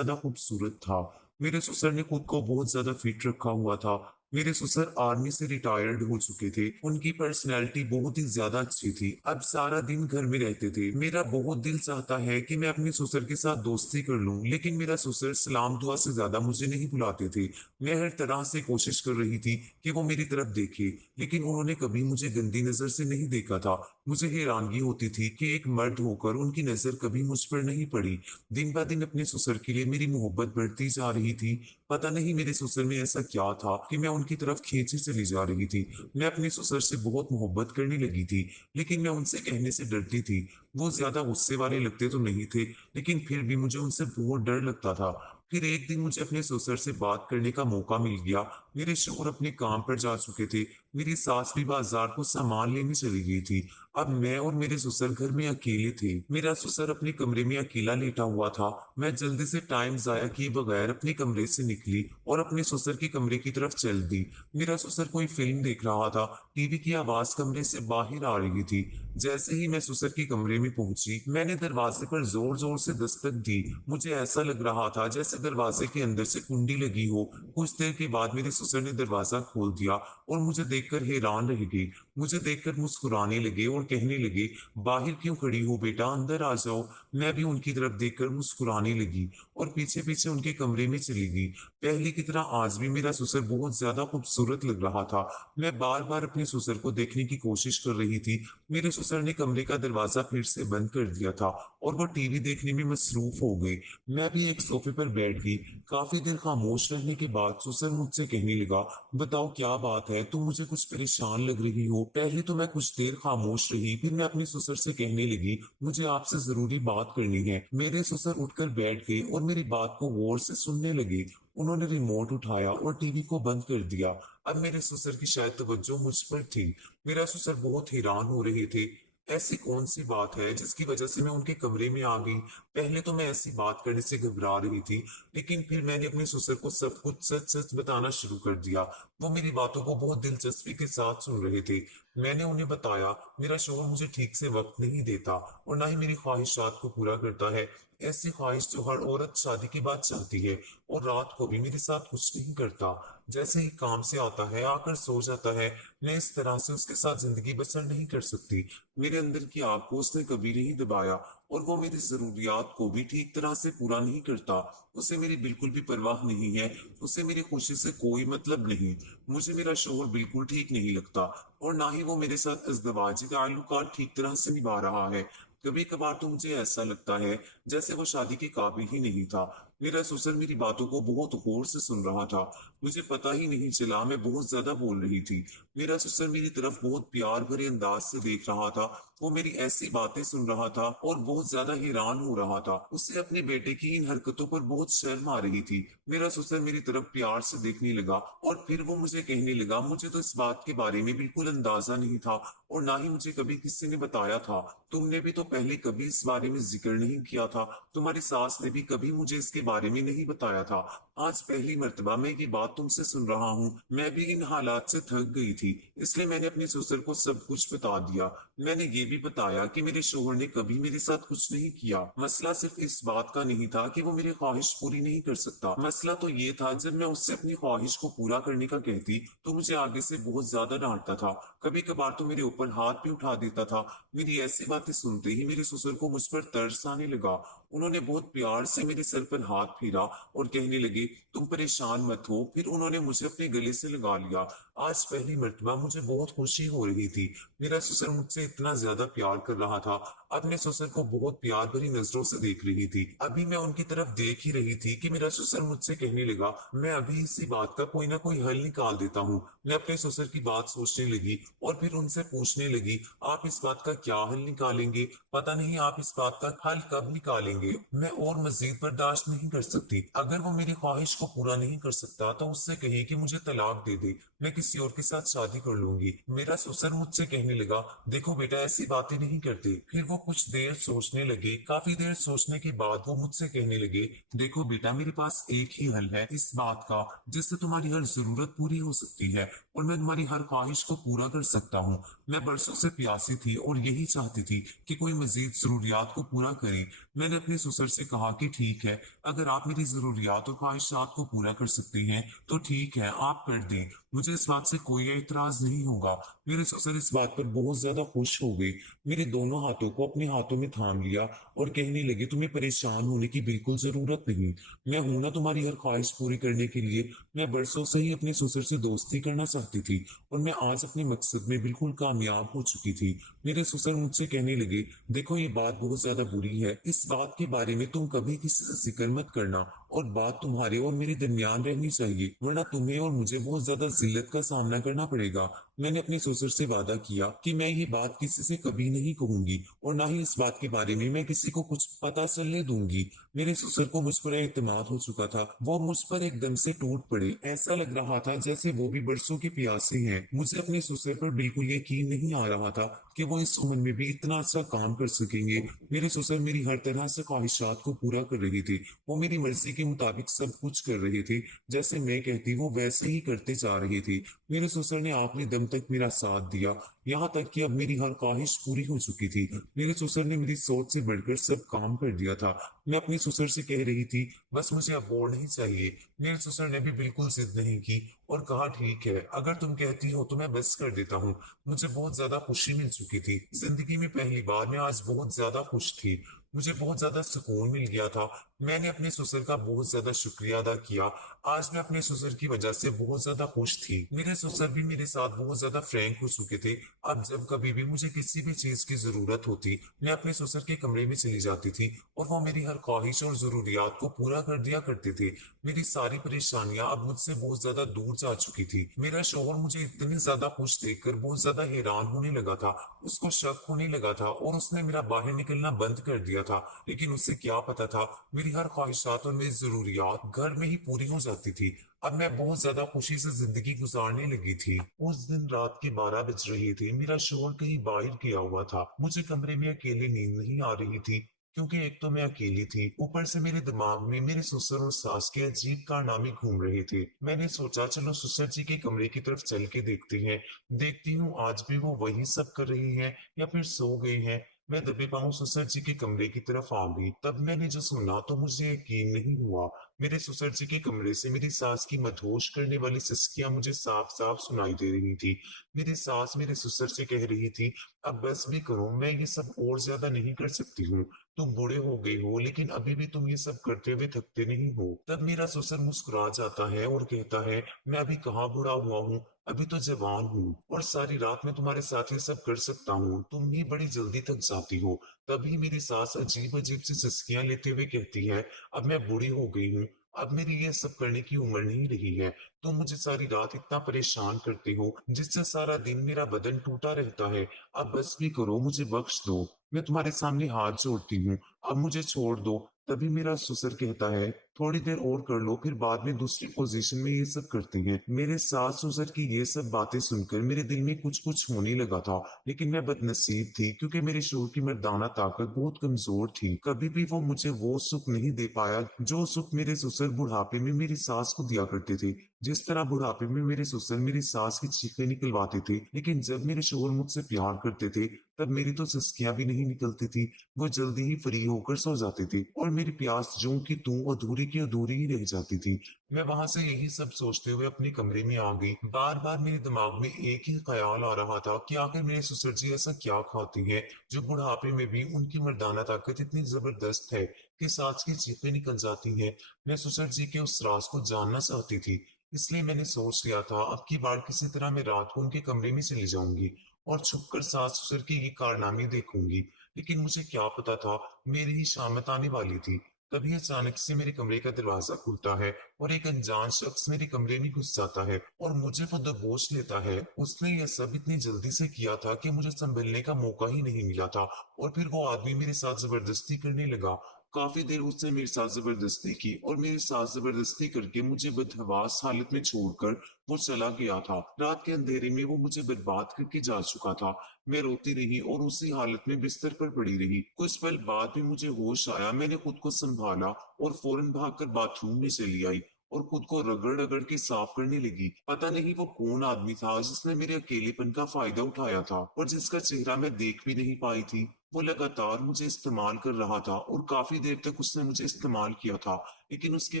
ज्यादा खूबसूरत था। मेरे ससुर ने खुद को बहुत ज्यादा फिट रखा हुआ था। मेरे ससुर आर्मी से रिटायर्ड हो चुके थे। उनकी पर्सनैलिटी बहुत ही ज्यादा अच्छी थी। अब सारा दिन घर में रहते थे। मेरा बहुत दिल चाहता है कि मैं अपने ससुर के साथ दोस्ती कर लूं, लेकिन मेरा ससुर सलाम दुआ से ज्यादा मुझे नहीं बुलाते थे। मैं हर तरह से कोशिश कर रही थी कि वो मेरी तरफ देखे, लेकिन उन्होंने कभी मुझे गंदी नजर से नहीं देखा था। मुझे हैरानगी होती थी कि एक मर्द होकर उनकी नजर कभी मुझ पर नहीं पड़ी। दिन ब दिन अपने ससुर के लिए मेरी मोहब्बत बढ़ती जा रही थी। पता नहीं मेरे ससुर में ऐसा क्या था कि मैं उनकी तरफ खींची चली जा रही थी। मैं अपने ससुर से बहुत मोहब्बत करने लगी थी, लेकिन मैं उनसे कहने से डरती थी। वो ज्यादा गुस्से वाले लगते तो नहीं थे, लेकिन फिर भी मुझे उनसे बहुत डर लगता था। फिर एक दिन मुझे अपने ससुर से बात करने का मौका मिल गया। मेरे शोहर अपने काम पर जा चुके थे। मेरी सास भी बाजार को सामान लेने चली गई थी। अब मैं और मेरे ससुर घर में अकेले थे। मेरा ससुर अपने कमरे में अकेला लेटा हुआ था। मैं जल्दी से टाइम जाया किए बगैर अपने कमरे से निकली और अपने ससुर के कमरे की तरफ चल दी। मेरा ससुर कोई फिल्म देख रहा था। टीवी की आवाज कमरे से बाहर आ रही थी। जैसे ही मैं ससुर के कमरे में पहुंची, मैंने दरवाजे पर जोर जोर से दस्तक दी। मुझे ऐसा लग रहा था जैसे दरवाजे के अंदर से कुंडी लगी हो। कुछ देर के बाद मेरे ससुर ने दरवाजा खोल दिया और मुझे देखकर हैरान रह गई। मुझे देखकर मुस्कुराने लगे और कहने लगे, बाहर क्यों खड़ी हो बेटा, अंदर आ जाओ। मैं भी उनकी तरफ देखकर मुस्कुराने लगी और पीछे पीछे उनके कमरे में चली गई। पहले की तरह आज भी मेरा ससुर बहुत ज्यादा खूबसूरत लग रहा था। मैं बार बार अपने ससुर को देखने की कोशिश कर रही थी। मेरे ससुर ने कमरे का दरवाजा फिर से बंद कर दिया था और वो टीवी देखने में मसरूफ हो गए। मैं भी एक सोफे पर बैठ गई। काफी देर खामोश रहने के बाद ससुर मुझसे कहने लगा, बताओ क्या बात है, तुम मुझे कुछ परेशान लग रही हो। पहले तो मैं कुछ देर खामोश रही, फिर मैं अपने ससुर से कहने लगी, मुझे आपसे जरूरी बात करनी है। मेरे ससुर उठकर बैठ गए और मेरी बात को गौर से सुनने लगे। उन्होंने रिमोट उठाया और टीवी को बंद कर दिया। अब मेरे ससुर की शायद तवज्जो मुझ पर थी। मेरा ससुर बहुत हैरान हो रहे थे। ऐसी कौन सी बात है जिसकी वजह से मैं उनके कमरे में आ गई। पहले तो मैं ऐसी बात करने से घबरा रही थी, लेकिन फिर मैंने अपने ससुर को सब कुछ सच सच बताना शुरू कर दिया। वो मेरी बातों को बहुत दिलचस्पी के साथ सुन रहे थे। मैंने उन्हें बताया, मेरा शोहर मुझे ठीक से वक्त नहीं देता और ना ही मेरी ख्वाहिशात को पूरा करता है। ऐसी ख्वाहिश जो हर औरत शादी के बाद चाहती है। और रात को भी मेरे साथ कुछ नहीं करता। जैसे ही काम से आता है आकर सो जाता है। मैं इस तरह से उसके साथ जिंदगी बसर नहीं कर सकती। मेरे अंदर की आग को उसने कभी नहीं दबाया और वो मेरी जरूरियात को भी ठीक तरह से पूरा नहीं करता। उसे मेरी बिल्कुल भी परवाह नहीं है। उसे मेरी खुशी से कोई मतलब नहीं। मुझे मेरा शोहर बिल्कुल ठीक नहीं लगता और ना ही वो मेरे साथ इज़्दिवाजी ताल्लुकात ठीक तरह से निभा रहा है। कभी कभार तो मुझे ऐसा लगता है जैसे वो शादी के काबिल ही नहीं था। मेरा ससुर मेरी बातों को बहुत गौर से सुन रहा था। मुझे पता ही नहीं चला मैं बहुत ज्यादा बोल रही थी। मेरा ससुर मेरी तरफ बहुत प्यार भरे अंदाज से देख रहा था। वो मेरी ऐसी बातें सुन रहा था और बहुत ज्यादा हैरान हो रहा था। उसे अपने बेटे की इन हरकतों पर बहुत शर्म आ रही थी। मेरा ससुर मेरी तरफ प्यार से देखने लगा और फिर वो मुझे कहने लगा, मुझे तो इस बात के बारे में बिल्कुल अंदाजा नहीं था और ना ही मुझे कभी किसी ने बताया था। तुमने भी तो पहले कभी इस बारे में जिक्र नहीं किया था। तुम्हारी सास ने भी कभी मुझे इसके बारे में नहीं बताया था। आज पहली मर्तबा मैं ये बात तुमसे सुन रहा हूँ। मैं भी इन हालात से थक गई थी, इसलिए मैंने अपने ससुर को सब कुछ बता दिया। मैंने ये भी बताया कि मेरे शोहर ने कभी मेरे साथ कुछ नहीं किया। मसला सिर्फ इस बात का नहीं था कि वो मेरी ख्वाहिश पूरी नहीं कर सकता। मसला तो ये था, जब मैं उससे अपनी ख्वाहिश को पूरा करने का कहती तो मुझे आगे से बहुत ज्यादा डांटता था। कभी कभार तो मेरे ऊपर हाथ भी उठा देता था। मेरी ऐसी बातें सुनते ही मेरे ससुर को मुझ पर तरस आने लगा। उन्होंने बहुत प्यार से मेरे सर पर हाथ फेरा और कहने लगे, तुम परेशान मत हो। फिर उन्होंने मुझे अपने गले से लगा लिया। आज पहली मर्तबा मुझे बहुत खुशी हो रही थी। मेरा ससुर मुझसे इतना ज्यादा प्यार कर रहा था। अपने ससुर को बहुत प्यार भरी नजरों से देख रही थी। अभी मैं उनकी तरफ देख ही रही थी कि मेरा ससुर मुझसे कहने लगा, मैं अभी इसी बात का कोई ना कोई हल निकाल देता हूँ। मैं अपने ससुर की बात सोचने लगी और फिर उनसे पूछने लगी, आप इस बात का क्या हल निकालेंगे? पता नहीं आप इस बात का हल कब निकालेंगे। मैं और मजीद बर्दाश्त नहीं कर सकती। अगर वो मेरी ख्वाहिश को पूरा नहीं कर सकता तो उससे कहिए कि मुझे तलाक दे दे। मैं किसी और के साथ शादी कर लूंगी। मेरा ससुर मुझसे कहने लगा, देखो बेटा ऐसी बातें नहीं करते। फिर वो कुछ देर सोचने लगे। काफी देर सोचने के बाद वो मुझसे कहने लगे, देखो बेटा मेरे पास एक ही हल है इस बात का जिससे तुम्हारी हर जरूरत पूरी हो सकती है और मैं तुम्हारी हर ख्वाहिश को पूरा कर सकता हूँ। मैं बरसों से प्यासी थी और यही चाहती थी कि कोई मजीद जरूरियात को पूरा करे। मैंने अपने ससुर से कहा कि ठीक है, अगर आप मेरी जरूरियात और ख्वाहिशात को पूरा कर सकते हैं तो ठीक है, आप कर दें, मुझे इस बात से कोई एतराज नहीं होगा। मेरे ससुर इस बात पर बहुत ज्यादा खुश हो गए, मेरे दोनों हाथों को अपने हाथों में थाम लिया और कहने लगे, तुम्हें परेशान होने की बिल्कुल जरूरत नहीं, मैं हूं ना तुम्हारी हर ख्वाहिश पूरी करने के लिए। मैं बरसों से ही अपने ससुर से दोस्ती करना चाहती थी और मैं आज अपने मकसद में बिल्कुल कामयाब हो चुकी थी। मेरे ससुर मुझसे कहने लगे, देखो ये बात बहुत ज्यादा बुरी है, इस बात के बारे में तुम कभी किसी से जिक्र मत करना और बात तुम्हारे और मेरे दरमियान रहनी चाहिए, वरना तुम्हें और मुझे बहुत ज्यादा जिल्लत का सामना करना पड़ेगा। मैंने अपने ससुर से वादा किया कि मैं ये बात किसी से कभी नहीं कहूंगी और ना ही इस बात के बारे में मैं किसी को कुछ पता चलने दूंगी। मेरे ससुर को मुझ पर एतमाद हो चुका था, वो मुझ पर एकदम से टूट पड़े, ऐसा लग रहा था जैसे वो भी बरसों के प्यासे हैं। मुझे अपने ससुर पर बिल्कुल यकीन नहीं आ रहा था कि वो इस उम्र में भी इतना अच्छा काम कर सकेंगे। मेरे ससुर मेरी हर तरह से ख्वाहिशात को पूरा कर रहे थे, वो मेरी मर्जी के मुताबिक सब कुछ कर रहे थे, जैसे मैं कहती वो वैसे ही करते जा रहे थे। मेरे ससुर ने आखिरी दम तक मेरा साथ दिया, यहाँ तक कि अब मेरी हर ख्वाहिश पूरी हो चुकी थी। मेरे ससुर ने मेरी सोच से बढ़कर सब काम कर दिया था। मैं अपने ससुर से कह रही थी, बस मुझे अब और नहीं चाहिए। मेरे ससुर ने भी बिल्कुल जिद नहीं की और कहा, ठीक है, अगर तुम कहती हो तो मैं बस कर देता हूँ। मुझे बहुत ज्यादा खुशी मिल चुकी थी, जिंदगी में पहली बार मैं आज बहुत ज्यादा खुश थी, मुझे बहुत ज्यादा सुकून मिल गया था। मैंने अपने ससुर का बहुत ज्यादा शुक्रिया अदा किया। आज मैं अपने ससुर की वजह से बहुत ज्यादा खुश थी। मेरे ससुर भी मेरे साथ बहुत ज्यादा फ्रैंक हो चुके थे। अब जब कभी भी मुझे किसी भी चीज की जरूरत होती, मैं अपने ससुर के कमरे में चली जाती थी और वो मेरी हर ख्वाहिश और जरूरियात को पूरा कर दिया करते थे। मेरी सारी परेशानियां अब मुझसे बहुत ज्यादा दूर जा चुकी थी। मेरा शोहर मुझे इतनी ज्यादा खुश देखकर बहुत ज्यादा हैरान होने लगा था, उसको शक होने लगा था और उसने मेरा बाहर निकलना बंद कर दिया था। लेकिन उसे क्या पता था, मेरी हर ख्वाहिशात और मेरी जरूरियात घर में ही पूरी हो जाती थी। अब मैं बहुत ज्यादा खुशी से जिंदगी गुजारने लगी थी। उस दिन रात के 12 बज रहे थे, मेरा शोहर कहीं बाहर गया हुआ था। मुझे कमरे में अकेले नींद नहीं आ रही थी, क्योंकि एक तो मैं अकेली थी, ऊपर से मेरे दिमाग में मेरे ससुर और सास के अजीब कारनामे घूम रहे थे। मैंने सोचा, चलो ससुर जी के कमरे की तरफ चल के देखते हैं, देखती हूँ आज भी वो वही सब कर रही हैं या फिर सो गए हैं। मैं दबे पांव ससुर जी के कमरे की तरफ आ गई। तब मैंने जो सुना तो मुझे यकीन नहीं हुआ। मेरे ससुर जी के कमरे से मेरी सास की मदहोश करने वाली सिसकियां मुझे साफ साफ सुनाई दे रही थी। मेरी सास मेरे ससुर से कह रही थी, अब बस भी करो, मैं ये सब और ज्यादा नहीं कर सकती हूँ। तुम बूढ़े हो गए हो, लेकिन अभी भी तुम ये सब करते हुए थकते नहीं हो। तब मेरा ससुर मुस्कुरा जाता है और कहता है, मैं अभी कहाँ बूढ़ा हुआ हूँ, अभी तो जवान हूँ और सारी रात मैं तुम्हारे साथ ये सब कर सकता हूँ, तुम ही बड़ी जल्दी थक जाती हो। तभी मेरी सास अजीब अजीब सी सिसकियां लेते हुए कहती है, अब मैं बूढ़ी हो गई हूँ, अब मेरी ये सब करने की उम्र नहीं रही है। तुम मुझे सारी रात इतना परेशान करते हो, जिससे सारा दिन मेरा बदन टूटा रहता है। अब बस भी करो, मुझे बख्श दो, मैं तुम्हारे सामने हाथ जोड़ती हूँ, अब मुझे छोड़ दो। तभी मेरा ससुर कहता है, थोड़ी देर और कर लो, फिर बाद में दूसरी पोजीशन में ये सब करते हैं। मेरे सास ससुर की ये सब बातें सुनकर मेरे दिल में कुछ कुछ होने लगा था, लेकिन मैं बदनसीब थी क्योंकि मेरे शोहर की मर्दाना ताकत बहुत कमजोर थी। कभी भी वो मुझे वो सुख नहीं दे पाया जो सुख मेरे ससुर बुढ़ापे में मेरी सास को दिया करते थे। जिस तरह बुढ़ापे में मेरे ससुर मेरी सास की चीखें निकलवाते थे, लेकिन जब मेरे शोहर मुझसे प्यार करते थे तब मेरी तो सिसकियां भी नहीं निकलती थी, वो जल्दी ही फ्री होकर सो जाते थे और मेरी प्यास जो की तू अधूरी की अधूरी ही रह जाती थी। मैं वहां से यही सब सोचते हुए अपने कमरे में आ गई। बार बार मेरे दिमाग में एक ही ख्याल आ रहा था कि आखिर मेरे ससुर जी ऐसा क्या खाती है जो बुढ़ापे में भी उनकी मर्दाना ताकत इतनी जबरदस्त है कि सास की चीखें निकल जाती है। मैं ससुर जी के उस राज को जानना चाहती थी, इसलिए मैंने सोच लिया था, अब की बार किसी तरह मैं रात को उनके कमरे में चली जाऊंगी और छुपकर सास ससुर के ये कारनामे देखूंगी। लेकिन मुझे क्या पता था, मेरी ही शामत आने वाली थी। तभी अचानक से मेरे कमरे का दरवाजा खुलता है और एक अनजान शख्स मेरे कमरे में घुस जाता है और मुझे वो दबोच लेता है। उसने यह सब इतनी जल्दी से किया था कि मुझे संभलने का मौका ही नहीं मिला था और फिर वो आदमी मेरे साथ जबरदस्ती करने लगा। काफी देर उसने मेरे साथ जबरदस्ती की और मेरे साथ जबरदस्ती करके मुझे बदहवास हालत में छोड़कर वो चला गया था। रात के अंधेरे में वो मुझे बर्बाद करके जा चुका था। मैं रोती रही और उसी हालत में बिस्तर पर पड़ी रही। कुछ पल बाद भी मुझे होश आया, मैंने खुद को संभाला और फौरन भागकर बाथरूम में चली आई और खुद को रगड़ रगड़ के साफ करने लगी। पता नहीं वो कौन आदमी था जिसने मेरे अकेलेपन का फायदा उठाया था और जिसका चेहरा मैं देख भी नहीं पाई थी। वो लगातार मुझे इस्तेमाल कर रहा था और काफी देर तक उसने मुझे इस्तेमाल किया था, लेकिन उसके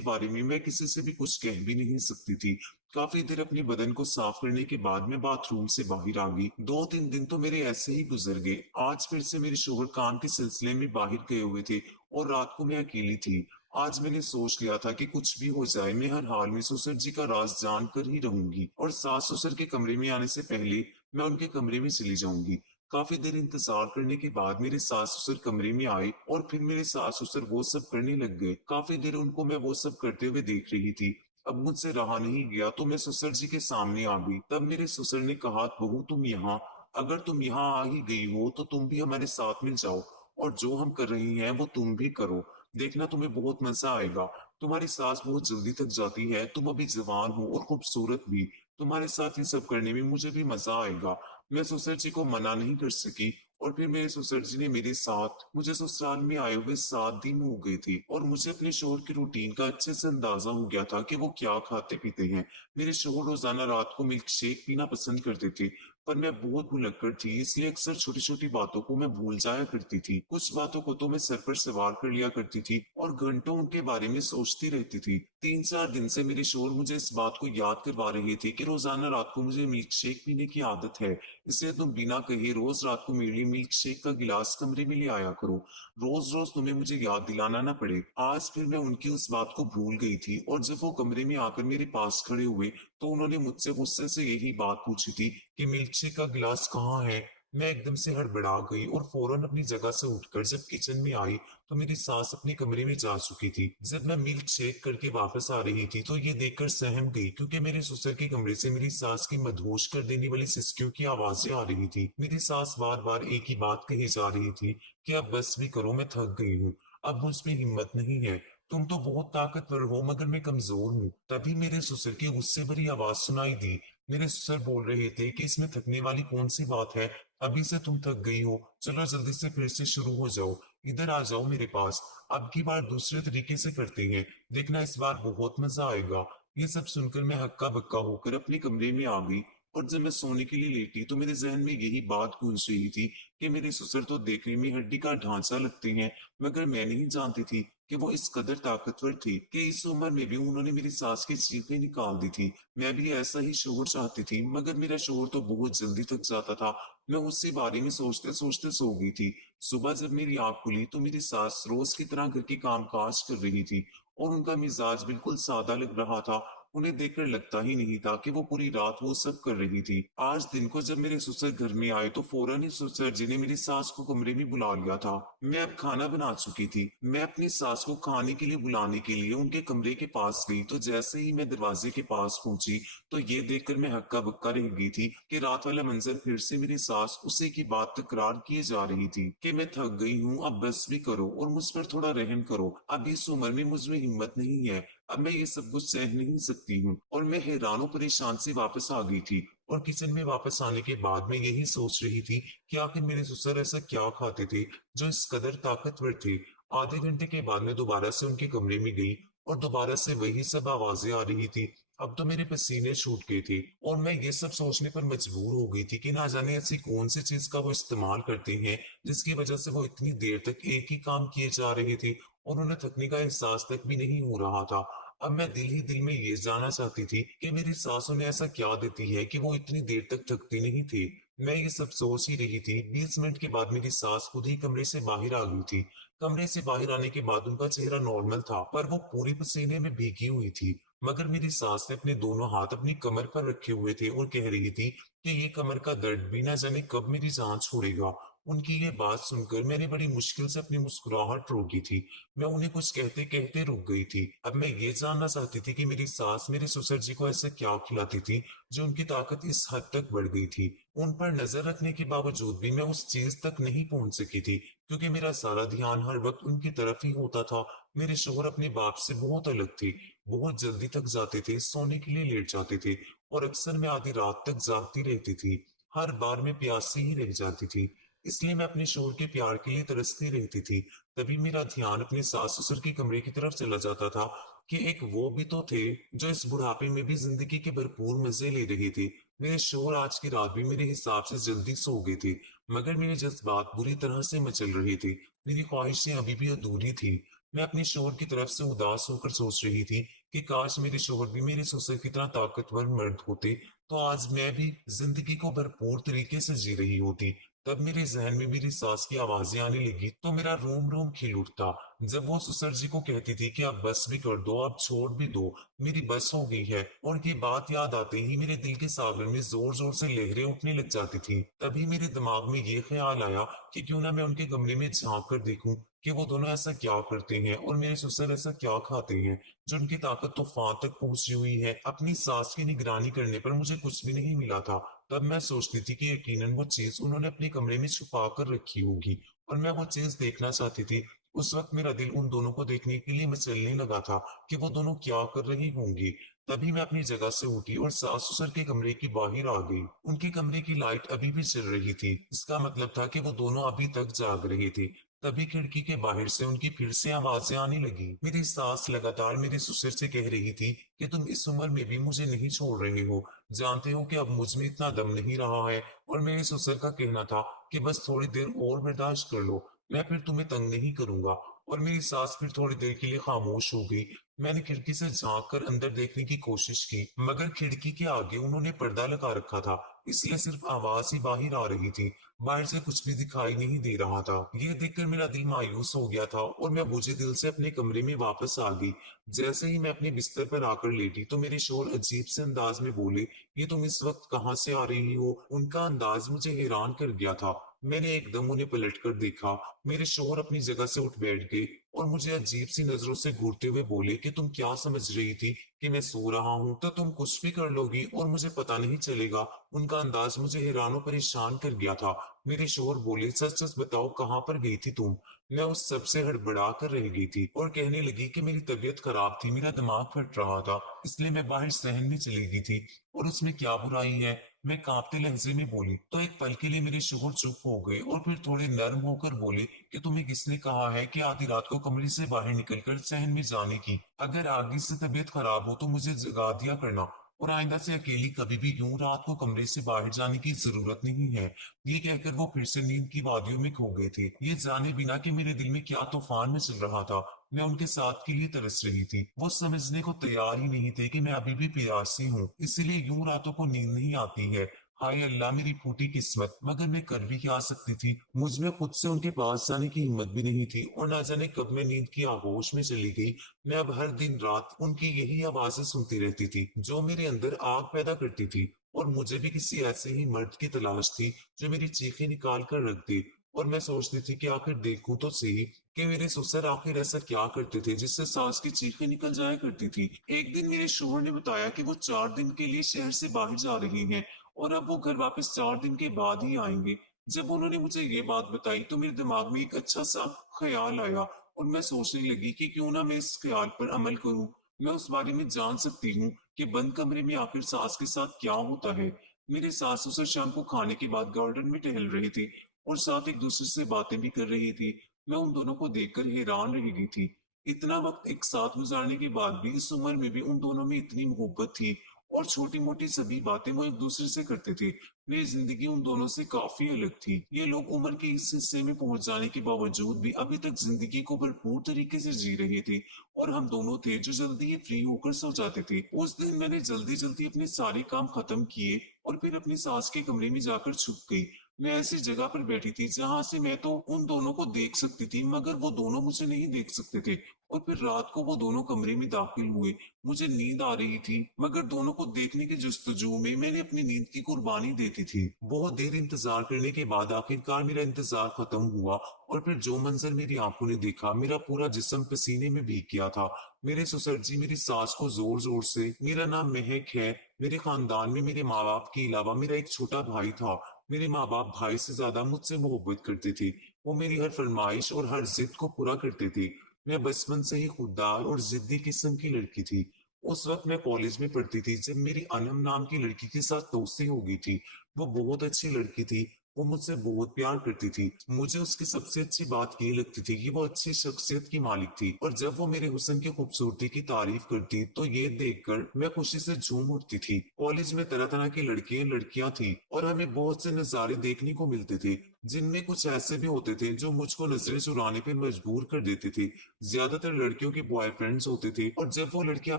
बारे में मैं किसी से भी कुछ कह भी नहीं सकती थी। काफी देर अपने बदन को साफ करने के बाद मैं बाथरूम से बाहर आ गई। 2-3 दिन तो मेरे ऐसे ही गुजर गए। आज फिर से मेरे शोहर काम के सिलसिले में बाहर गए हुए थे और रात को मैं अकेली थी। आज मैंने सोच लिया था कि कुछ भी हो जाए मैं हर हाल में ससुर जी का राज जान कर ही रहूंगी और सास ससुर के कमरे में आने से पहले मैं उनके कमरे में चली जाऊंगी। काफी देर इंतजार करने के बाद मेरे सास ससुर कमरे में आए और फिर मेरे सास ससुर वो सब करने लग गए। काफी देर उनको मैं वो सब करते हुए देख रही थी। अब मुझसे रहा नहीं गया तो मैं ससुर जी के सामने आ गई। तब मेरे ससुर ने कहा, बहू तुम यहाँ, अगर तुम यहाँ आ ही गई हो तो तुम भी हमारे साथ मिल जाओ और जो हम कर रही हैं वो तुम भी करो। देखना तुम्हें बहुत मजा आएगा। तुम्हारी सास बहुत जल्दी थक जाती है, तुम अभी जवान हो और खूबसूरत भी। तुम्हारे साथ ये सब करने में मुझे भी मजा आएगा। मैं ससुर जी को मना नहीं कर सकी और फिर मेरे ससुर जी ने मेरे साथ, मुझे ससुराल में आए हुए 7 दिन हो गए थे और मुझे अपने शोहर की रूटीन का अच्छे से अंदाजा हो गया था कि वो क्या खाते पीते हैं। मेरे शोहर रोजाना रात को मिल्क शेक पीना पसंद करते थे, पर मैं बहुत भुलक्कड़ थी इसलिए अक्सर छोटी छोटी बातों को मैं भूल जाया करती थी। कुछ बातों को तो मैं सर पर सवार कर लिया करती थी और घंटों उनके बारे में सोचती रहती थी। 3-4 दिन से मेरे शोहर मुझे इस बात को याद करवा रहे थे कि रोजाना रात को मुझे मिल्क शेक पीने की आदत है, इसलिए तुम बिना कहे रोज रात को मेरे लिए मिल्क शेक का गिलास कमरे में ले आया करो। रोज रोज तुम्हें मुझे याद दिलाना ना पड़े। आज फिर मैं उनकी उस बात को भूल गई थी और जब वो कमरे में आकर मेरे पास खड़े हुए तो उन्होंने मुझसे गुस्से से यही बात पूछी थी कि मिल्क शेक का गिलास कहाँ है। मैं एकदम से हड़बड़ा गई और फौरन अपनी जगह से उठकर जब किचन में आई तो मेरी सास अपने कमरे में जा चुकी थी। जब मैं मिल्क शेक करके वापस आ रही थी तो ये देखकर सहम गई क्योंकि मेरे ससुर के कमरे से मेरी सास की मदहोश कर देने वाली सिसकियों की आवाजें आ रही थी। मेरी सास बार बार एक ही बात कही जा रही थी कि अब बस भी करो, मैं थक गई हूँ, अब मुझ में हिम्मत नहीं है, तुम तो बहुत ताकतवर हो मगर मैं कमजोर हूँ। तभी मेरे ससुर की गुस्से भरी आवाज सुनाई दी। मेरे ससुर बोल रहे थे कि इसमें थकने वाली कौन सी बात है, अभी से तुम थक गई हो, चलो जल्दी से फिर से शुरू हो जाओ, इधर आ जाओ मेरे पास, अब की बार दूसरे तरीके से करते हैं, देखना इस बार बहुत मजा आएगा। ये सब सुनकर मैं हक्का बक्का होकर अपने कमरे में आ गई और जब मैं सोने के लिए लेटी तो मेरे जहन में यही बात गूंज रही थी कि मेरे ससुर तो देखने में हड्डी का ढांचा लगते हैं, मगर मैं नहीं जानती थी कि वो इस कदर ताकतवर थे कि इस उम्र में भी उन्होंने मेरी सास की चीखें निकाल दी थी। मैं भी ऐसा ही शोहर चाहती थी मगर मेरा शोहर तो बहुत जल्दी थक जाता था। मैं उससे बारे में सोचते सोचते सो गई थी। सुबह जब मेरी आंख खुली तो मेरी सास रोज की तरह घर के काम काज कर रही थी और उनका मिजाज बिल्कुल सादा लग रहा था। उन्हें देखकर लगता ही नहीं था कि वो पूरी रात वो सब कर रही थी। आज दिन को जब मेरे ससुर घर में आए तो फौरन ही ससुर जी ने मेरी सास को कमरे में बुला लिया था। मैं अब खाना बना चुकी थी। मैं अपनी सास को खाने के लिए बुलाने के लिए उनके कमरे के पास गई तो जैसे ही मैं दरवाजे के पास पहुंची तो ये देखकर मैं हक्का बक्का रह गई थी कि रात वाला मंजर फिर से मेरी सास उसी की बात तकरार किए जा रही थी कि मैं थक गई हूँ, अब बस भी करो और मुझ पर थोड़ा रहम करो, अब इस उम्र में मुझ में हिम्मत नहीं है, अब मैं ये सब कुछ सह नहीं सकती हूँ। और मैं हैरान परेशान से वापस आ गई थी और किचन में वापस आने के बाद मैं यही सोच रही थी कि आखिर मेरे ससुर ऐसा क्या खाते थे जो इस कदर ताकतवर थे। आधे घंटे के बाद मैं दोबारा से उनके कमरे में गई और दोबारा से वही सब आवाजें आ रही थी। अब तो मेरे पसीने छूट गए थे और मैं ये सब सोचने पर मजबूर हो गई थी कि ना जाने ऐसी कौन सी चीज का वो इस्तेमाल करते हैं जिसकी वजह से वो इतनी देर तक एक ही काम किए जा रहे थे और उन्हें थकने का एहसास तक भी नहीं हो रहा था। अब मैं दिल ही दिल में ये जानना चाहती थी कि मेरी सासों ने ऐसा क्या देती है कि वो इतनी देर तक थकती नहीं थी। मैं ये सब सोच ही रही थी। 20 मिनट के बाद मेरी सास खुद ही कमरे से बाहर आ गई थी। कमरे से बाहर आने के बाद उनका चेहरा नॉर्मल था पर वो पूरी पसीने में भीगी हुई थी। मगर मेरी सास ने अपने दोनों हाथ अपनी कमर पर रखे हुए थे और कह रही थी कि ये कमर का दर्द भी ना जाने कब मेरी जान छोड़ेगा। उनकी ये बात सुनकर मैंने बड़ी मुश्किल से अपनी मुस्कुराहट रोकी थी। मैं उन्हें कुछ कहते कहते रुक गई थी। अब मैं ये जानना चाहती थी कि मेरी सास मेरे ससुर जी को ऐसा क्या खिलाती थी जो उनकी ताकत इस हद तक बढ़ गई थी। उन पर नजर रखने के बावजूद भी मैं उस चीज तक नहीं पहुंच सकी थी क्योंकि मेरा सारा ध्यान हर वक्त उनकी तरफ ही होता था। मेरे शोहर अपने बाप से बहुत अलग थे। बहुत जल्दी थक जाते थे, सोने के लिए लेट जाते थे और अक्सर मैं आधी रात तक जागती रहती थी। हर बार मैं प्यासी ही रह जाती थी, इसलिए मैं अपने शोहर के प्यार के लिए तरसती रहती थी। तभी मेरा ध्यान अपने सास ससुर के कमरे की तरफ चला जाता था कि एक वो भी तो थे जो इस बुढ़ापे में भी जिंदगी के भरपूर मजे ले रहे थे। मेरे शोहर आज की रात भी मेरे हिसाब से जल्दी सो गए थे, मगर मेरे जज्बात बुरी तरह से मचल रहे थे। मेरी ख्वाहिशें अभी भी अधूरी थी। मैं अपने शोहर की तरफ से उदास होकर सोच रही थी कि काश मेरे शोहर भी मेरे ससुर की तरह ताकतवर मर्द होते, तो आज मैं भी जिंदगी को भरपूर तरीके से जी रही होती। तब मेरे जहन में मेरी सास की आवाजें आने लगी तो मेरा रोम रोम खिल उठता। जब वो ससुर जी को कहती थी कि अब बस भी कर दो, अब छोड़ भी दो, मेरी बस हो गई है, और ये बात याद आते ही मेरे दिल के सागर में जोर जोर से लहरें उठने लग जाती थी। तभी मेरे दिमाग में ये ख्याल आया कि क्यों ना मैं उनके कमरे में झांक कर देखूं कि वो दोनों ऐसा क्या करते हैं और मेरे ससुर ऐसा क्या खाते हैं जो उनकी ताकत तूफान तक पहुंची हुई है। अपनी सास की निगरानी करने पर मुझे कुछ भी नहीं मिला था। तब मैं सोचती थी कि यकीनन वो चीज उन्होंने अपने कमरे में छुपा कर रखी होगी और मैं वो चीज देखना चाहती थी। उस वक्त मेरा दिल उन दोनों को देखने के लिए मचलने लगा था कि वो दोनों क्या कर रही होंगी। तभी मैं अपनी जगह से उठी और सास ससुर के कमरे की बाहर आ गई। उनके कमरे की लाइट अभी भी चल रही थी। इसका मतलब था कि वो दोनों अभी तक जाग रहे थे। तभी खिड़की के बाहर से उनकी फिर से आवाजें आने लगी। मेरी सास लगातार मेरे ससुर से कह रही थी कि तुम इस उम्र में भी मुझे नहीं छोड़ रहे हो, जानते हो कि अब मुझ में इतना दम नहीं रहा है। और मेरे ससुर का कहना था कि बस थोड़ी देर और बर्दाश्त कर लो, मैं फिर तुम्हें तंग नहीं करूंगा। और मेरी सास फिर थोड़ी देर के लिए खामोश हो गई। मैंने खिड़की से झांक कर अंदर देखने की कोशिश की, मगर खिड़की के आगे उन्होंने पर्दा लगा रखा था, इसलिए सिर्फ आवाज ही बाहर आ रही थी। बाहर से कुछ भी दिखाई नहीं दे रहा था। यह देखकर मेरा दिल मायूस हो गया था और मैं बुझे दिल से अपने कमरे में वापस आ गई। जैसे ही मैं अपने बिस्तर पर आकर लेटी तो मेरे शोहर अजीब से अंदाज में बोले, ये तुम इस वक्त कहाँ से आ रही हो? उनका अंदाज मुझे हैरान कर गया था। मैंने एकदम उन्हें पलट कर देखा। मेरे शोहर अपनी जगह से उठ बैठ गए और मुझे अजीब सी नजरों से घूरते हुए बोले कि तुम क्या समझ रही थी कि मैं सो रहा हूँ तो तुम कुछ भी कर लोगी और मुझे पता नहीं चलेगा। उनका अंदाज मुझे हैरान और परेशान कर गया था। मेरे शोहर बोले, सच सच बताओ कहाँ पर गई थी तुम? मैं उस सब से हड़बड़ा कर रह गई थी और कहने लगी कि मेरी तबीयत खराब थी, मेरा दिमाग फट रहा था, इसलिए मैं बाहर सहन में चली गई थी। और उसमें क्या बुराई है? मैं कांपते लहजे में बोली। तो एक पल के लिए मेरे शोहर चुप हो गए और फिर थोड़े नर्म होकर बोले कि तुम्हें किसने कहा है कि आधी रात को कमरे से बाहर निकलकर सहन में जाने की? अगर आगे से तबीयत खराब हो तो मुझे जगा दिया करना, और आइंदा से अकेली कभी भी यूं रात को कमरे से बाहर जाने की जरूरत नहीं है। ये कहकर वो फिर से नींद की वादियों में खो गए थे, ये जाने बिना कि मेरे दिल में क्या तूफान में चल रहा था। मैं उनके साथ के लिए तरस रही थी। वो समझने को तैयार ही नहीं थे कि मैं अभी भी प्यासी हूँ, इसीलिए यूं रातों को नींद नहीं आती है। हाय अल्लाह, मेरी फूटी किस्मत। मगर मैं कर भी क्या सकती थी? मुझ में खुद से उनके पास जाने की हिम्मत भी नहीं थी और ना जाने कब मैं नींद की आगोश में चली गई। मैं अब हर दिन रात उनकी यही आवाजें सुनती रहती थी जो मेरे अंदर आग पैदा करती थी। और मुझे भी किसी ऐसे ही मर्द की तलाश थी जो मेरी चीखें निकाल कर रख दे। और मैं सोचती थी कि आखिर देखूं तो सही कि मेरे ससुर आखिर ऐसा क्या करते थे जिससे सास की चीखें निकल जाया करती थी। एक दिन मेरे शोहर ने बताया कि वो 4 दिन के लिए शहर से बाहर जा रही हैं और अब वो घर वापस 4 दिन के बाद ही आएंगे। जब उन्होंने मुझे ये बात बताई तो मेरे दिमाग में एक अच्छा सा ख्याल आया और मैं सोचने लगी कि क्यों ना मैं इस ख्याल पर अमल करूं। मैं उस बारे में जान सकती हूँ कि बंद कमरे में आखिर सास के साथ क्या होता है। मेरे सास ससुर शाम को खाने के बाद गार्डन में टहल रही थी और साथ एक दूसरे से बातें भी कर रही थी। मैं उन दोनों को देखकर हैरान रह गई थी। इतना वक्त एक साथ गुजारने के बाद भी इस उम्र में भी उन दोनों में इतनी मोहब्बत थी और छोटी मोटी सभी बातें वो एक दूसरे से करते थे। मेरी जिंदगी उन दोनों से काफी अलग थी। ये लोग उम्र के इस हिस्से में पहुंच जाने के बावजूद भी अभी तक जिंदगी को भरपूर तरीके से जी रहे थे और हम दोनों थे जो जल्दी ही फ्री होकर सो जाते थे। उस दिन मैंने जल्दी जल्दी अपने सारे काम खत्म किए और फिर अपनी सास के कमरे में जाकर छुप गई। मैं ऐसी जगह पर बैठी थी जहां से मैं तो उन दोनों को देख सकती थी मगर वो दोनों मुझे नहीं देख सकते थे। और फिर रात को वो दोनों कमरे में दाखिल हुए। मुझे नींद आ रही थी मगर दोनों को देखने की जुस्तजू में मैंने अपनी नींद की कुर्बानी दे दी थी। बहुत देर इंतजार करने के बाद आखिरकार मेरा इंतजार खत्म हुआ और फिर जो मंजर मेरी आंखों ने देखा, मेरा पूरा जिस्म पसीने में भीग गया था। मेरे ससुर जी मेरी सास को जोर जोर से, मेरा नाम महक है, मेरे खानदान में मेरे माँ बाप के अलावा मेरा एक छोटा भाई था। मेरे माँ बाप भाई से ज्यादा मुझसे मोहब्बत करते थे। वो मेरी हर फरमाइश और हर जिद को पूरा करते थे। मैं बचपन से ही खुददार और जिद्दी किस्म की लड़की थी। उस वक्त मैं कॉलेज में पढ़ती थी जब मेरी अनम नाम की लड़की के साथ दोस्ती हो गई थी। वो बहुत अच्छी लड़की थी। वो मुझसे बहुत प्यार करती थी। मुझे उसकी सबसे अच्छी बात ये लगती थी कि वो अच्छी शख्सियत की मालिक थी, और जब वो मेरे हुस्न की खूबसूरती की तारीफ करती तो ये देखकर मैं खुशी से झूम उठती थी। कॉलेज में तरह तरह की लड़के लड़कियां थी, और हमें बहुत से नजारे देखने को मिलते थे, जिनमें कुछ ऐसे भी होते थे जो मुझको नजरें चुराने पे मजबूर कर देते थे। ज्यादातर लड़कियों के बॉयफ्रेंड्स होते थे, और जब वो लड़कियां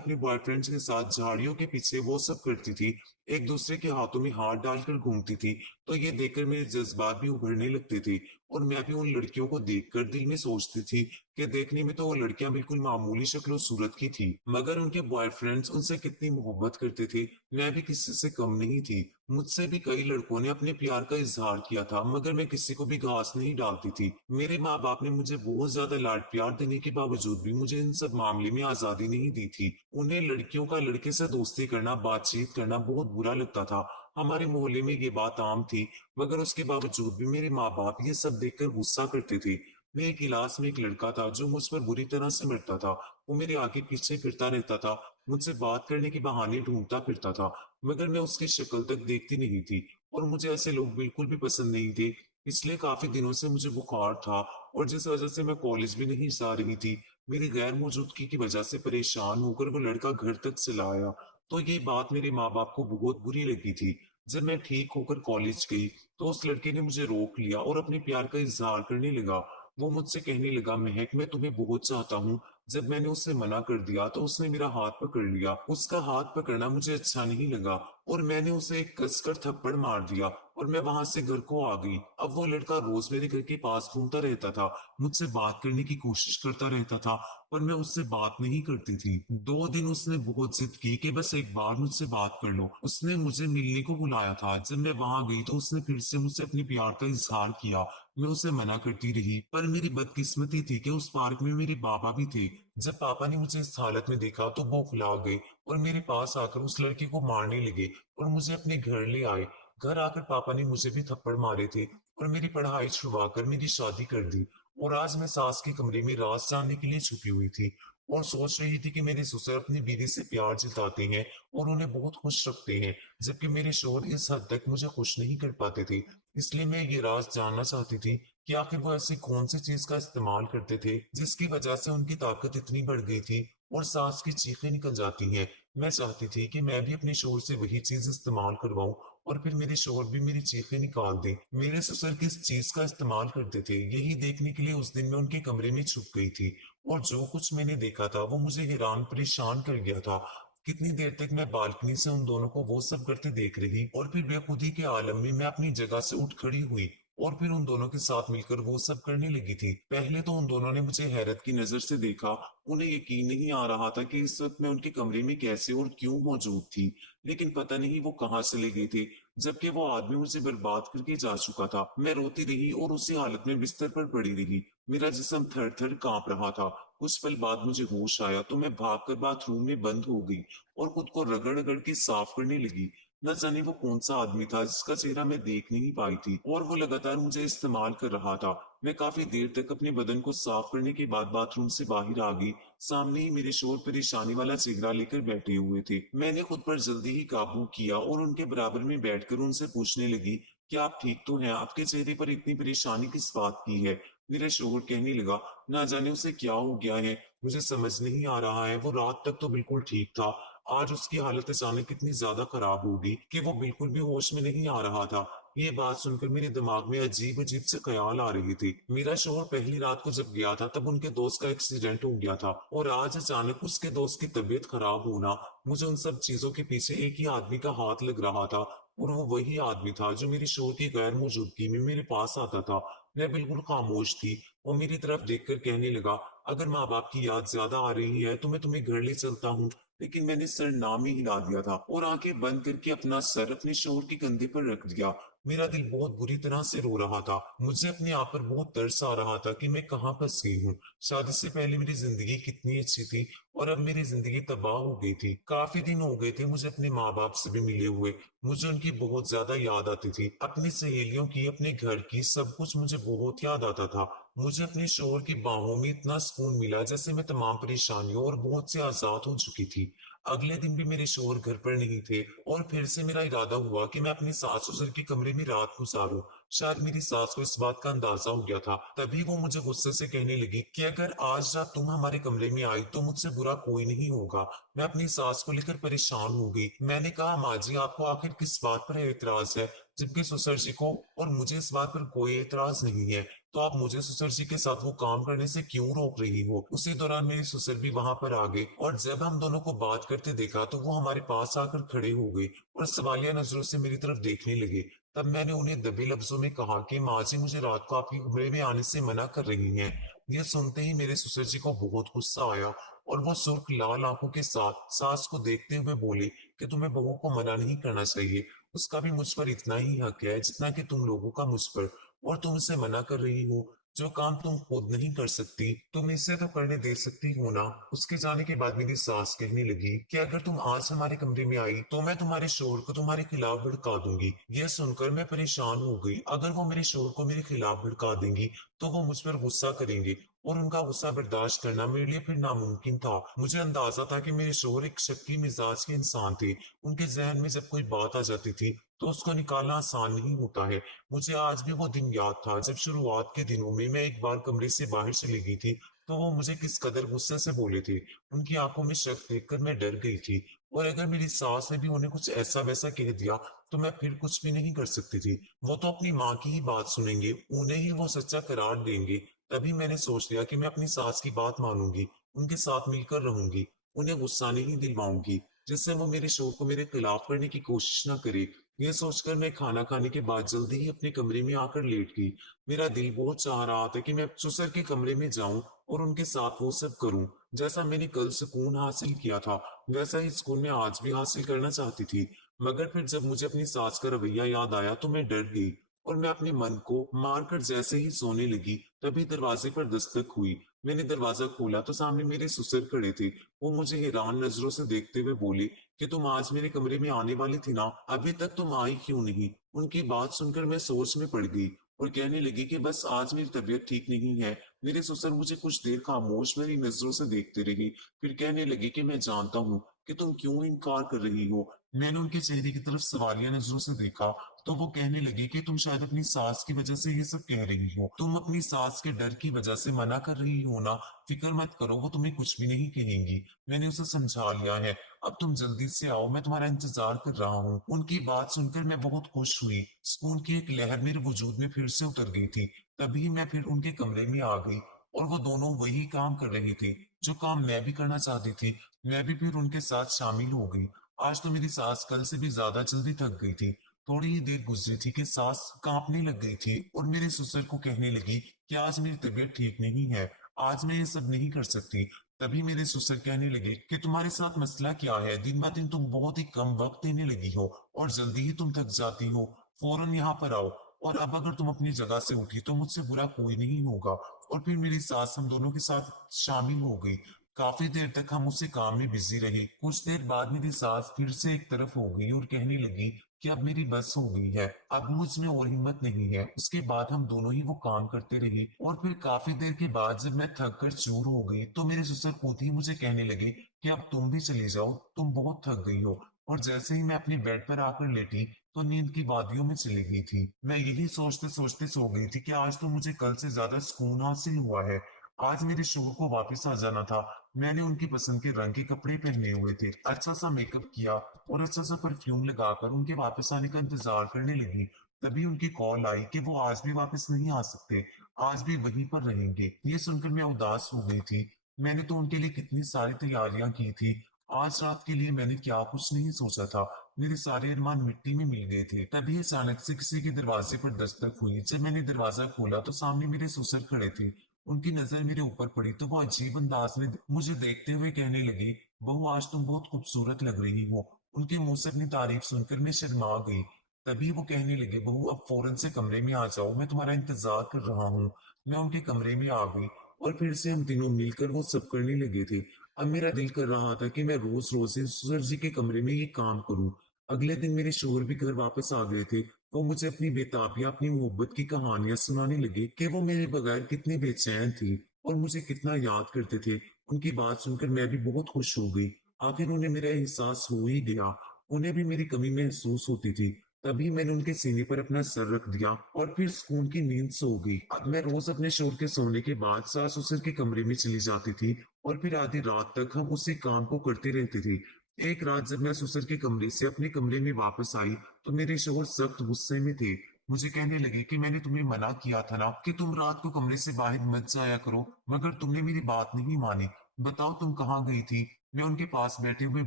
अपने बॉयफ्रेंड्स के साथ झाड़ियों के पीछे वो सब करती थी, एक दूसरे के हाथों में हाथ डालकर घूमती थी, तो ये देखकर मेरे जज्बात भी उभरने लगते थे। और मैं भी उन लड़कियों को देखकर दिल में सोचती थी कि देखने में तो वो लड़कियां बिल्कुल मामूली शक्ल और सूरत की थी, मगर उनके बॉयफ्रेंड्स उनसे कितनी मोहब्बत करते थे। मैं भी किसी से कम नहीं थी। मुझसे भी कई लड़कों ने अपने प्यार का इजहार किया था, मगर मैं किसी को भी घास नहीं डालती थी। मेरे माँ बाप ने मुझे बहुत ज्यादा लाड प्यार देने के बावजूद भी मुझे इन सब मामले में आजादी नहीं दी थी। उन्हें लड़कियों का लड़के से दोस्ती करना, बातचीत करना बहुत बुरा लगता था। हमारे मोहल्ले में ये बात आम थी, मगर उसके बावजूद भी मेरे माँ बाप ये सब देखकर गुस्सा करते थे। मेरी क्लास में एक लड़का था जो मुझ पर बुरी तरह से मरता था। वो मेरे आगे पीछे फिरता रहता था, मुझसे बात करने के बहाने ढूंढता फिरता था, मगर मैं उसकी शक्ल तक देखती नहीं थी। और मुझे ऐसे लोग बिल्कुल भी पसंद नहीं थे। इसलिए काफी दिनों से मुझे बुखार था, और जिस वजह से मैं कॉलेज भी नहीं जा रही थी। मेरी गैर मौजूदगी की वजह से परेशान होकर वो लड़का घर तक चला आया। तो ये बात मेरे माँ बाप को बहुत बुरी लगी थी। जब मैं ठीक होकर कॉलेज गई तो उस लड़के ने मुझे रोक लिया और अपने प्यार का इजहार करने लगा। वो मुझसे कहने लगा, महक मैं तुम्हें बहुत चाहता हूँ। जब मैंने उससे मना कर दिया तो उसने मेरा हाथ पकड़ लिया। उसका हाथ पकड़ना मुझे अच्छा नहीं लगा, और मैंने उसे एक कसकर थप्पड़ मार दिया, और मैं वहां से घर को आ गई। अब वो लड़का रोज मेरे घर के पास घूमता रहता था, मुझसे बात करने की कोशिश करता रहता था, पर मैं उससे बात नहीं करती थी। 2 दिन उसने बहुत जिद की कि बस एक बार मुझसे बात कर लो। उसने मुझे मिलने को बुलाया था। जब मैं वहां गई तो उसने फिर से मुझसे अपने प्यार का इजहार किया। मैं उसे मना करती रही, पर मेरी बदकिस्मती थी कि उस पार्क में मेरे बाबा भी थे। जब पापा ने मुझे इस हालत में देखा तो वो खिला गए, और मेरे पास आकर उस लड़के को मारने लगे, और मुझे अपने घर ले आए। घर आकर पापा ने मुझे भी थप्पड़ मारे थे, और मेरी पढ़ाई छुड़वाकर मेरी शादी कर दी। और आज मैं सास के कमरे में राज जानने के लिए छुपी हुई थी, और सोच रही थी कि मेरे ससुर अपनी बीवी से प्यार जताते हैं और उन्हें बहुत खुश रखते हैं, जबकि मेरे शोहर इस हद तक मुझे खुश नहीं कर पाते थे। इसलिए मैं ये राज जानना चाहती थी कि आखिर वो ऐसी कौन सी चीज का इस्तेमाल करते थे जिसकी वजह से उनकी ताकत इतनी बढ़ गई थी और सास की चीखें निकल जाती हैं। मैं चाहती थी कि मैं भी अपने शोहर से वही चीज इस्तेमाल करवाऊं, और फिर मेरे शोहर भी मेरी चीखें निकाल दें। मेरे ससुर किस चीज का इस्तेमाल करते थे, यही देखने के लिए उस दिन मैं उनके कमरे में छुप गई थी, और जो कुछ मैंने देखा था वो मुझे हैरान परेशान कर गया था। कितनी देर तक मैं बालकनी से उन दोनों को वो सब करते देख रही, और फिर बेखुदी के आलम में मैं अपनी जगह से उठ खड़ी हुई, और फिर उन दोनों के साथ मिलकर वो सब करने लगी थी। पहले तो उन दोनों ने मुझे हैरत की नजर से देखा। उन्हें यकीन नहीं आ रहा था कि इस वक्त मैं उनके कमरे में कैसे और क्यों मौजूद थी, लेकिन पता नहीं वो कहाँ चले गए थे, जबकि वो आदमी मुझे बर्बाद करके जा चुका था। मैं रोती रही और उसी हालत में बिस्तर पर पड़ी रही। मेरा जिस्म थर थर कांप रहा था। कुछ पल बाद मुझे होश आया तो मैं भागकर बाथरूम में बंद हो गई और खुद को रगड़ रगड़ के साफ करने लगी। न जाने वो कौन सा आदमी था जिसका चेहरा मैं देख नहीं पाई थी, और वो लगातार मुझे इस्तेमाल कर रहा था। मैं काफी देर तक अपने बदन को साफ करने के बाद बाथरूम से बाहर आ गई। सामने ही मेरे शोर परेशानी वाला चेहरा लेकर बैठे हुए थे। मैंने खुद पर जल्दी ही काबू किया और उनके बराबर में बैठकर उनसे पूछने लगी, क्या आप ठीक तो हैं? आपके चेहरे पर इतनी परेशानी किस बात की है? मेरा शोहर कहने लगा, ना जाने उसे क्या हो गया है, मुझे समझ नहीं आ रहा है। वो रात तक तो बिल्कुल ठीक था, आज उसकी हालत अचानक इतनी ज्यादा खराब हो गई कि वो बिल्कुल भी होश में नहीं आ रहा था। ये बात सुनकर मेरे दिमाग में अजीब अजीब से ख्याल आ रही थी। मेरा शोहर पहली रात को जब गया था तब उनके दोस्त का एक्सीडेंट हो गया था, और आज अचानक उसके दोस्त की तबीयत खराब होना। मुझे उन सब चीजों के पीछे एक ही आदमी का हाथ लग रहा था, और वो वही आदमी था जो मेरी शोहर की गैर मौजूदगी में मेरे पास आता था। मैं बिल्कुल खामोश थी। वो मेरी तरफ देखकर कहने लगा, अगर माँ बाप की याद ज्यादा आ रही है तो मैं तुम्हें घर ले चलता हूँ। लेकिन मैंने सर नाम ही हिला दिया था और आंखें बंद करके अपना सर अपने शोहर के कंधे पर रख दिया। मेरा दिल बहुत बुरी तरह से रो रहा था। मुझे अपने आप पर बहुत तरस आ रहा था कि मैं कहाँ फंस गई हूँ। शादी से पहले मेरी जिंदगी कितनी अच्छी थी, और अब मेरी जिंदगी तबाह हो गई थी। काफी दिन हो गए थे मुझे अपने माँ बाप से भी मिले हुए। मुझे उनकी बहुत ज्यादा याद आती थी, अपनी सहेलियों की, अपने घर की, सब कुछ मुझे बहुत याद आता था। मुझे अपने शोहर की बाहों में इतना सुकून मिला जैसे मैं तमाम परेशानियों और बोझ से आजाद हो चुकी थी। अगले दिन भी मेरे शोहर घर पर नहीं थे और फिर से मेरा इरादा हुआ कि मैं अपने सास ससुर के कमरे में रात गुजारूं। शायद मेरी सास को इस बात का अंदाजा हो गया था, तभी वो मुझे गुस्से से कहने लगी कि अगर आज रात तुम हमारे कमरे में आई तो मुझसे बुरा कोई नहीं होगा। मैं अपनी सास को लेकर परेशान हो गई। मैंने कहा, माँ जी, आपको आखिर किस बात पर एतराज है, जबकि ससुर जी को और मुझे इस बात पर कोई एतराज नहीं है। तो आप मुझे ससुर जी के साथ वो काम करने से क्यों रोक रही हो? उसी दौरान मेरे ससुर भी वहां पर आ गए और जब हम दोनों को बात करते देखा तो वो हमारे पास आकर खड़े हो गए और सवालिया नजरों से मेरी तरफ देखने लगे। तब मैंने उन्हें दबे लफ्जों में कहा कि माँ जी, मुझे रात को आपके कमरे में आने से मना कर रही हैं। यह सुनते ही मेरे ससुर जी को बहुत गुस्सा आया और वो सुर्ख लाल आंखों के साथ सास को देखते हुए बोले कि तुम्हें बहू को मना नहीं करना चाहिए। उसका भी मुझ पर इतना ही हक है जितना कि तुम लोगों का मुझ पर, और तुम उसे मना कर रही हो। जो काम तुम खुद नहीं कर सकती तुम इसे तो करने दे सकती हो ना। उसके जाने के बाद मेरी सास कहने लगी कि अगर तुम आज हमारे कमरे में आई तो मैं तुम्हारे शोहर को तुम्हारे खिलाफ भड़का दूंगी। यह सुनकर मैं परेशान हो गई। अगर वो मेरे शोहर को मेरे खिलाफ भड़का देंगी तो वो मुझ पर गुस्सा करेंगे और उनका गुस्सा बर्दाश्त करना मेरे लिए फिर नामुमकिन था। मुझे अंदाजा था कि मेरे शोहर एक शक्की मिजाज के इंसान थे। उनके जहन में जब कोई बात आ जाती थी तो उसको निकालना आसान नहीं होता है। मुझे आज भी वो दिन याद था जब शुरुआत के दिनों में मैं एक बार कमरे से बाहर चली गई थी तो वो मुझे किस कदर गुस्से से बोले थे। उनकी आंखों में शक देखकर मैं डर गई थी और अगर मेरी सास ने भी उन्हें कुछ ऐसा वैसा कह दिया तो मैं फिर कुछ भी नहीं कर सकती थी। वो तो अपनी माँ की ही बात सुनेंगे, उन्हें ही वो सच्चा करार देंगे। तभी मैंने सोच लिया कि मैं अपनी सास की बात मानूंगी, उनके साथ मिलकर रहूंगी, उन्हें गुस्सा नहीं दिलवाऊंगी, जिससे वो मेरे शोर को मेरे खिलाफ करने की कोशिश न करे। यह सोचकर मैं खाना खाने के बाद जल्दी ही अपने कमरे में आकर लेट गई। मेरा दिल बहुत चाह रहा था कि मैं ससुर के कमरे में जाऊं और उनके साथ वो सब करूं। जैसा मैंने कल सुकून हासिल किया था वैसा ही सुकून मैं आज भी हासिल करना चाहती थी। मगर फिर जब मुझे अपनी सास का रवैया याद आया तो मैं डर गई और मैं अपने मन को मारकर जैसे ही सोने लगी तभी दरवाजे पर दस्तक हुई। मैंने दरवाजा खोला तो सामने मेरे ससुर खड़े थे। वो मुझे हैरान नजरों से देखते हुए बोले कि तुम आज मेरे कमरे में आने वाली थी ना, अभी तक तुम आई क्यों नहीं? उनकी बात सुनकर मैं सोच में पड़ गई और कहने लगी कि बस आज मेरी तबीयत ठीक नहीं है। मेरे ससुर मुझे कुछ देर खामोश मेरी नजरों से देखते रहे, फिर कहने लगे कि मैं जानता हूँ कि तुम क्यों इनकार कर रही हो। मैंने उनके चेहरे की तरफ सवालिया नजरों से देखा तो वो कहने लगी कि तुम शायद अपनी सास की वजह से ये सब कह रही हो, तुम अपनी सास के डर की वजह से मना कर रही हो ना। फिक्र मत करो, वो तुम्हें कुछ भी नहीं कहेंगी। मैंने उसे समझा लिया है। अब तुम जल्दी से आओ, मैं तुम्हारा इंतजार कर रहा हूँ। उनकी बात सुनकर मैं बहुत खुश हुई। सुकून की एक लहर मेरे वजूद में फिर से उतर गई थी। तभी मैं फिर उनके कमरे में आ गई और वो दोनों वही काम कर रहे थे जो काम मैं भी करना चाहती थी। मैं भी फिर उनके साथ शामिल हो गई। आज तो मेरी सास कल से भी ज्यादा जल्दी थक गई थी। थोड़ी ही देर गुजरी थी कि सास कांपने लग गई थी और मेरे ससुर को कहने लगी कि आज मेरी तबीयत ठीक नहीं है, आज मैं ये सब नहीं कर सकती। तभी मेरे ससुर कहने लगे कि तुम्हारे साथ मसला क्या है? दिन ब दिन तुम बहुत ही कम वक्त देने लगी हो और जल्दी ही तुम थक जाती हो। फौरन यहाँ पर आओ, और अब अगर तुम अपनी जगह से उठी तो मुझसे बुरा कोई नहीं होगा। और फिर मेरी सास हम दोनों के साथ शामिल हो गई। काफी देर तक हम उसी काम में बिजी रहे। कुछ देर बाद मेरी सास फिर से एक तरफ हो गई और कहने लगी कि अब मेरी बस हो गई है, अब मुझ में और हिम्मत नहीं है। उसके बाद हम दोनों ही वो काम करते रहे और फिर काफी देर के बाद जब मैं थक कर चूर हो गई तो मेरे ससुर खुद ही मुझे कहने लगे कि अब तुम भी चले जाओ, तुम बहुत थक गई हो। और जैसे ही मैं अपने बेड पर आकर लेटी तो नींद की वादियों में चली गई थी। मैं यही सोचते सोचते सो गई थी कि आज तो मुझे कल से ज्यादा सुकून हासिल हुआ है। आज मेरे शोहर को वापस आ जाना था। मैंने उनकी पसंद के रंग के कपड़े पहने हुए थे, अच्छा सा मेकअप किया और अच्छा सा परफ्यूम लगाकर उनके वापस आने का इंतजार करने लगी। तभी उनकी कॉल आई कि वो आज भी वापस नहीं आ सकते, आज भी वहीं पर रहेंगे। ये सुनकर मैं उदास हो गई थी। मैंने तो उनके लिए कितनी सारी तैयारियां की थी। आज रात के लिए मैंने क्या कुछ नहीं सोचा था। मेरे सारे अरमान मिट्टी में मिल गए थे। तभी अचानक से किसी के दरवाजे पर दस्तक हुई। जब मैंने दरवाजा खोला तो सामने मेरे ससुर खड़े थे। उनकी नजर मेरे ऊपर पड़ी तो वो अजीब अंदाज में मुझे देखते हुए कहने लगे, बहू, आज तुम बहुत खूबसूरत लग रही हो। उनके मुंह से अपनी तारीफ सुनकर मैं शर्मा गई। तभी वो कहने लगे, बहू, अब फौरन से कमरे में आ जाओ, मैं तुम्हारा इंतजार कर रहा हूँ। मैं उनके कमरे में आ गई और फिर से हम तीनों मिलकर वो सब करने लगे थे। अब मेरा दिल कर रहा था कि मैं रोज रोज ससुर जी के कमरे में ये काम करूं। अगले दिन मेरे शोहर भी घर वापस आ गए थे वो मुझे अपनी बेताबियां, अपनी मोहब्बत की कहानियां सुनाने लगे कि वो मेरे बगैर कितने बेचैन थे और मुझे कितना याद करते थे। उनकी बात सुनकर मैं भी बहुत खुश हो गई। आखिर उन्हें मेरा एहसास हो ही गया। उन्हें भी मेरी कमी महसूस होती थी। तभी मैंने उनके सीने पर अपना सर रख दिया और फिर सुकून की नींद सो गई। अब मैं रोज अपने शोर के सोने के बाद सास ससुर के कमरे में चली जाती थी और फिर आधी रात तक हम उसी काम को करते रहते थे। एक रात जब मैं ससुर के कमरे से अपने कमरे में वापस आई तो मेरे शोहर सख्त गुस्से में थे। मुझे कहने लगे कि मैंने तुम्हें मना किया था ना कि तुम रात को कमरे से बाहर मत जाया करो, मगर तुमने मेरी बात नहीं मानी। बताओ तुम कहाँ गई थी? मैं उनके पास बैठे हुए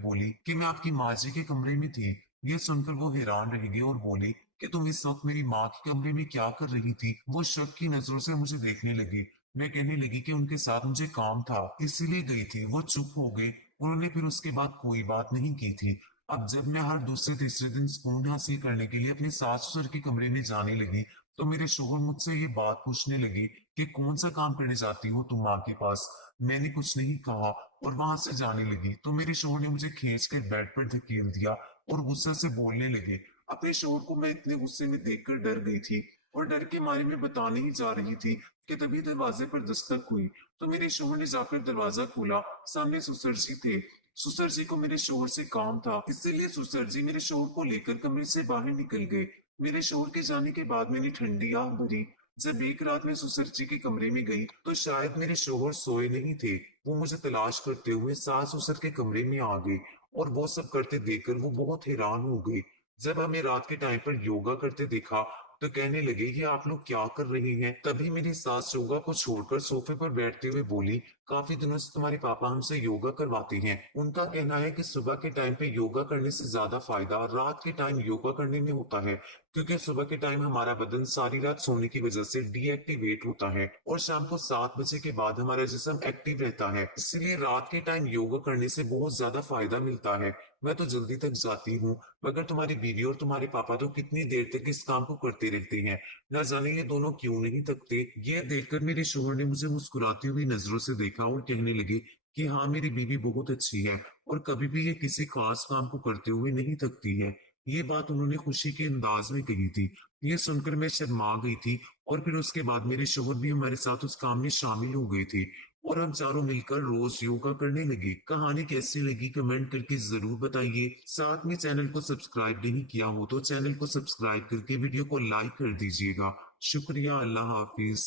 बोली कि मैं आपकी माँ जी के कमरे में थी। ये सुनकर वो हैरान रह गए और बोले कि तुम इस वक्त मेरी माँ के कमरे में क्या कर रही थी? वो शक की नजरों से मुझे देखने लगे। मैं कहने लगी कि उनके साथ मुझे काम था, इसीलिए गई थी। वो चुप हो गए। उन्होंने फिर उसके बाद कोई बात नहीं की थी। अब जब मैं हर दूसरे तीसरे दिन सुकून हासिल करने के लिए अपने सास ससुर के कमरे में जाने लगी, तो मेरे शोहर मुझसे ये बात पूछने लगे कि कौन सा काम करने जाती हो तुम माँ के पास? मैंने कुछ नहीं कहा और वहां से जाने लगी। तो मेरे शोहर ने मुझे खींच कर बेड पर धकेल दिया और गुस्से से बोलने लगे। अपने शोहर को मैं इतने गुस्से में देखकर डर गई थी और डर के मारे में बताने ही जा रही थी कि तभी दरवाजे पर दस्तक हुई। तो मेरे शोहर ने जाकर दरवाजा खोला। सामने ससुर जी थे। ससुर जी को मेरे शोहर से काम था, इसीलिए ससुर जी मेरे शोहर को लेकर कमरे से बाहर निकल गए। मेरे शोहर के जाने के बाद मैंने ठंडी आह भरी। जब एक रात मैं ससुर जी के कमरे में गई तो शायद मेरे शोहर सोए नहीं थे। वो मुझे तलाश करते हुए सास ससुर के कमरे में आ गए और वो सब करते देखकर वो बहुत हैरान हो गए। जब हमें रात के टाइम पर योगा करते देखा तो कहने लगे ये आप लोग क्या कर रहे हैं? तभी मेरी सास योगा को छोड़कर सोफे पर बैठते हुए बोली, काफी दिनों से तुम्हारे पापा हमसे योगा करवाते हैं। उनका कहना है कि सुबह के टाइम पे योगा करने से ज्यादा फायदा रात के टाइम योगा करने में होता है, क्योंकि सुबह के टाइम हमारा बदन सारी रात सोने की वजह से डीएक्टिवेट होता है और शाम को 7 बजे के बाद हमारा जिस्म एक्टिव रहता है। इसलिए रात के टाइम योगा करने से बहुत ज्यादा फायदा मिलता है। मैं तो जल्दी तक जाती हूँ, मगर तुम्हारी बीवी और तुम्हारे पापा तो कितनी देर तक इस काम को करते रहते हैं। न जाने ये दोनों क्यों नहीं थकते। ये देखकर मेरे शोहर ने मुझे मुस्कुराती हुई नजरों से देखा और कहने लगे कि हाँ, मेरी बीवी बहुत अच्छी है और कभी भी ये किसी खास काम को करते हुए नहीं थकती है। ये बात उन्होंने खुशी के अंदाज में कही थी। ये सुनकर मैं शर्मा गई थी और फिर उसके बाद मेरे शोहर भी हमारे साथ उस काम में शामिल हो गए थे और हम चारों मिलकर रोज योगा करने लगे। कहानी कैसी लगी कमेंट करके जरूर बताइए। साथ में चैनल को सब्सक्राइब नहीं किया हो तो चैनल को सब्सक्राइब करके वीडियो को लाइक कर दीजिएगा। शुक्रिया। अल्लाह हाफिज।